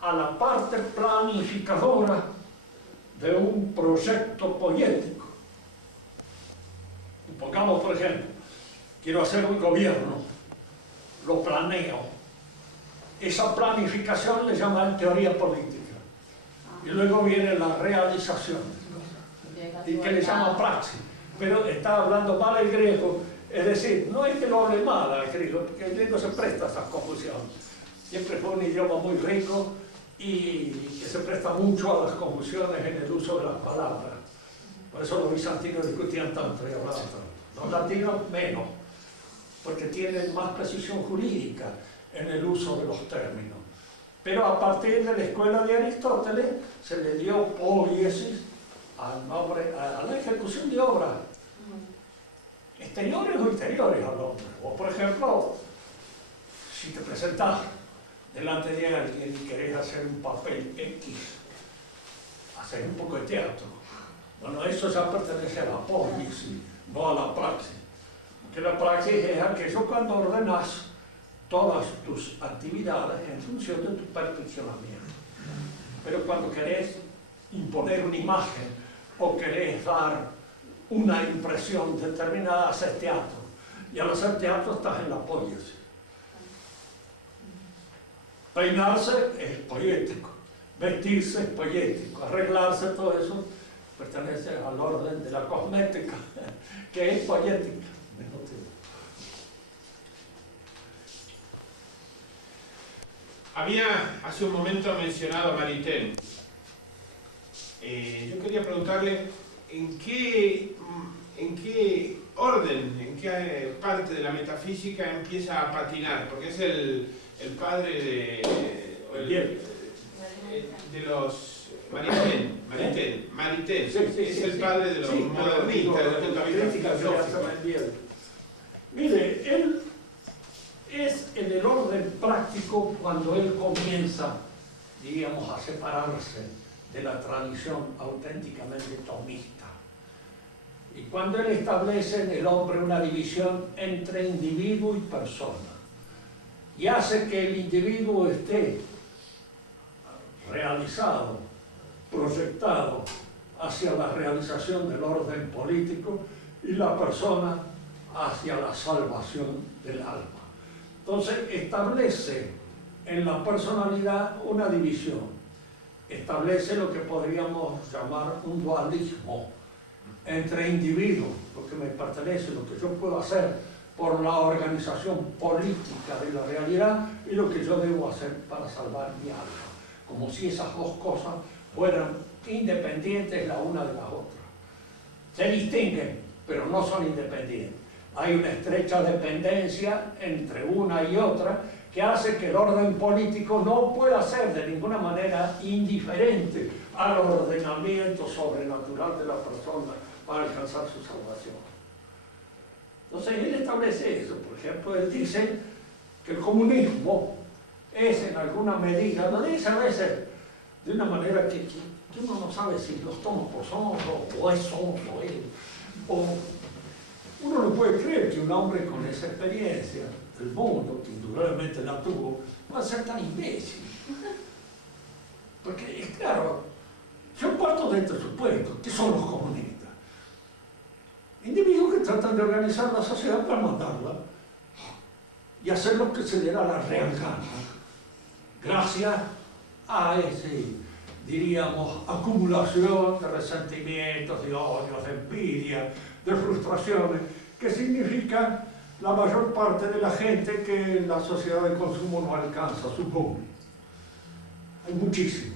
a la parte planificadora de un proyecto poético. Pongamos, por ejemplo, quiero hacer un gobierno, lo planeo. Esa planificación le llama teoría política. Y luego viene la realización, y que le llama praxis. Pero está hablando mal el griego, es decir, no es que lo hable mal al griego, porque el griego se presta a esas confusiones. Siempre fue un idioma muy rico y que se presta mucho a las confusiones en el uso de las palabras. Por eso los bizantinos discutían tanto y hablaban tanto. Los latinos menos, porque tienen más precisión jurídica en el uso de los términos. Pero a partir de la escuela de Aristóteles se le dio poiesis al nombre, a la ejecución de obras exteriores o interiores al hombre. O por ejemplo, si te presentas delante de alguien y querés hacer un papel X, hacer un poco de teatro. Bueno, eso ya pertenece a la poiesis, no a la praxis. Porque la praxis es aquello cuando ordenas todas tus actividades en función de tu perfeccionamiento. Pero cuando querés imponer una imagen o querés dar una impresión determinada, haces teatro. Y al hacer teatro estás en la poiesis. Peinarse es poético, vestirse es poético, arreglarse, todo eso pertenece al orden de la cosmética, que es poética. Había hace un momento mencionado a Maritain. Yo quería preguntarle en qué orden, en qué parte de la metafísica empieza a patinar, porque es el padre de los Maritain, es el padre de los modernistas desde el punto de vista filosófico. Mire, él es en el orden práctico cuando él comienza, diríamos, a separarse de la tradición auténticamente tomista. Y cuando él establece en el hombre una división entre individuo y persona, y hace que el individuo esté realizado, proyectado hacia la realización del orden político y la persona hacia la salvación del alma. Entonces establece en la personalidad una división, establece lo que podríamos llamar un dualismo entre individuos, lo que me pertenece, lo que yo puedo hacer por la organización política de la realidad y lo que yo debo hacer para salvar mi alma, como si esas dos cosas fueran independientes la una de la otra. Se distinguen, pero no son independientes. Hay una estrecha dependencia entre una y otra que hace que el orden político no pueda ser de ninguna manera indiferente al ordenamiento sobrenatural de la persona para alcanzar su salvación. Entonces él establece eso. Por ejemplo, él dice que el comunismo es en alguna medida, lo dice a veces de una manera que uno no sabe si los toma por sonso o es sonso él, o uno no puede creer que un hombre con esa experiencia del mundo, que indudablemente la tuvo, va a ser tan imbécil. Porque, es claro, yo parto de este supuesto, que son los comunistas. Individuos que tratan de organizar la sociedad para mandarla y hacer lo que se le da la real gana, gracias a ese, diríamos, acumulación de resentimientos, de odios, de envidia, de frustraciones, que significan la mayor parte de la gente que la sociedad de consumo no alcanza, supongo. Hay muchísimo.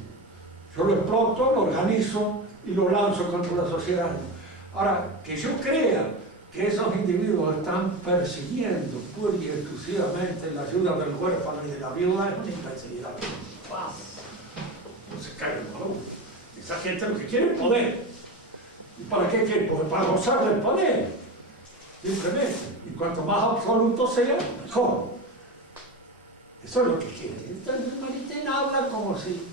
Yo lo exploto, lo organizo y lo lanzo contra la sociedad. Ahora, que yo crea que esos individuos están persiguiendo pura y exclusivamente la ayuda del huérfano y de la viuda es una imbecilidad. No se cae el valor. Esa gente lo que quiere es poder. ¿Y para qué quiere poder? Para gozar del poder. Simplemente. Y cuanto más absoluto sea, mejor. Eso es lo que quiere. Entonces, Maritain habla como si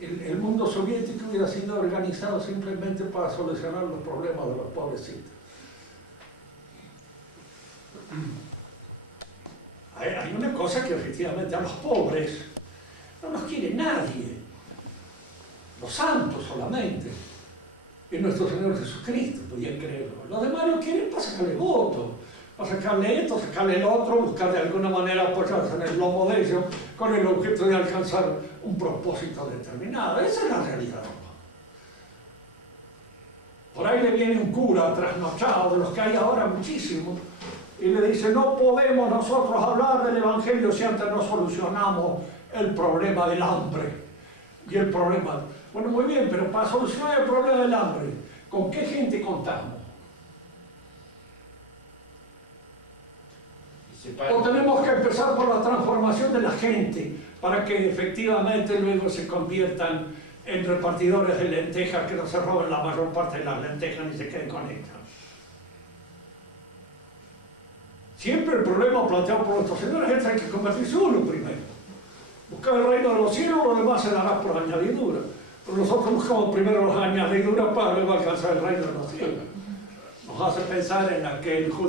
el mundo soviético hubiera sido organizado simplemente para solucionar los problemas de los pobrecitos. Hay una cosa que efectivamente a los pobres no los quiere nadie, los santos solamente, y nuestro Señor Jesucristo, podían creerlo. Los demás lo quieren para sacarle votos, para sacarle esto, sacarle el otro, buscar de alguna manera apoyarse en el lomo de ellos con el objeto de alcanzar un propósito determinado. Esa es la realidad. Por ahí le viene un cura trasnochado, de los que hay ahora muchísimos, y le dice: no podemos nosotros hablar del Evangelio si antes no solucionamos el problema del hambre y el problema. Bueno, muy bien, pero para solucionar el problema del hambre, ¿con qué gente contamos? O tenemos que empezar por la transformación de la gente para que efectivamente luego se conviertan en repartidores de lentejas, que no se roben la mayor parte de las lentejas ni se queden con ellas. Siempre el problema planteado por nuestros señores es que hay que convertirse uno primero. Buscar el reino de los cielos, lo demás se dará por añadidura. Pero nosotros buscamos primero las añadiduras para luego alcanzar el reino de los cielos. Nos hace pensar en aquel judío